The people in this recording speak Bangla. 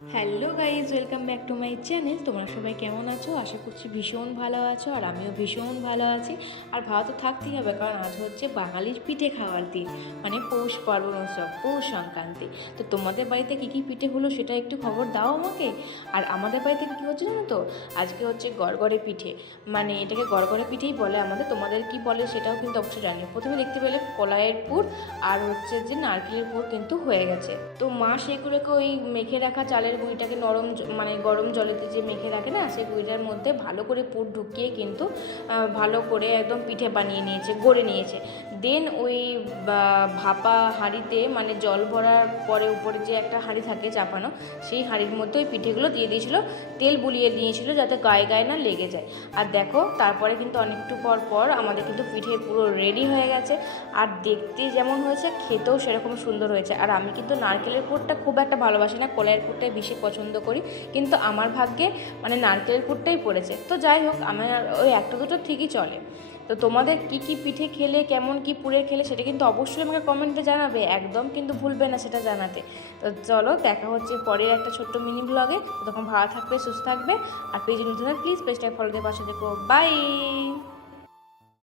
Hello guys, welcome back to my channel. তোমরা সবাই কেমন আছো? আশা করছি ভীষণ ভালো আছো, আর আমিও ভীষণ ভালো আছি। আর ভালো তো থাকতেই হবে, কারণ আজ হচ্ছে বাঙালির পিঠে খাওয়ার দিন, মানে পৌষ পার্বণ উৎসব, পৌষ সংক্রান্তি। তো তোমাদের বাড়িতে কী কী পিঠে হলো সেটা একটু খবর দাও আমাকে। আর আমাদের বাড়িতে কী হচ্ছে জানো তো, আজকে হচ্ছে গড়গড়ে পিঠে, মানে এটাকে গড়গড়ে পিঠেই বলে আমাদের। তোমাদের কি বলে সেটাও কিন্তু অবশ্যই জানি। প্রথমে দেখতে পেলে কলাইয়ের পুর আর হচ্ছে যে নারকেলের পুর কিন্তু হয়ে গেছে। তো মা সেগুলোকে ওই মেখে রাখা চালের গুঁড়িটাকে নরম মানে গরম জলেতে যে মেখে রাখে না, সেই গুঁড়িটার মধ্যে ভালো করে পুর ঢুকিয়ে কিন্তু ভালো করে একদম পিঠে বানিয়ে নিয়েছে, গড়ে নিয়েছে। দেন ওই ভাপা হাঁড়িতে, মানে জল ভরার পরে উপরে যে একটা হাঁড়ি থাকে চাপানো, সেই হাঁড়ির মধ্যে ওই পিঠেগুলো দিয়ে দিয়েছিল, তেল বুলিয়ে নিয়েছিল যাতে গায়ে গায়ে না লেগে যায়। আর দেখো তারপরে কিন্তু অনেকটু পর পর আমাদের কিন্তু পিঠে পুরো রেডি হয়ে গেছে। আর দেখতে যেমন হয়েছে, খেতেও সেরকম সুন্দর হয়েছে। আর আমি কিন্তু নারকেলের পুরটা খুব একটা ভালোবাসি না, কলাইয়ের পুরটাই বেশি পছন্দ করি, কিন্তু আমার ভাগ্যে মানে নারকেলের পুরটাই পড়েছে। তো যাই হোক, আমার ওই একটা দুটো ঠিকই চলে। তো তোমাদের কি কি পিঠে খেলে, কেমন কি পুরে খেলে, সেটা কিন্তু অবশ্যই আমাকে কমেন্টে জানাবে, একদম কিন্তু ভুলবে না সেটা জানাতে। তো চলো, দেখা হচ্ছে পরের একটা ছোট্ট মিনি ব্লগে। তখন ভালো থাকবে, সুস্থ থাকবে। আর পেজে নতুন প্লিজ পেজটাকে ফলো দিয়ে পাশে দেখো। বাই।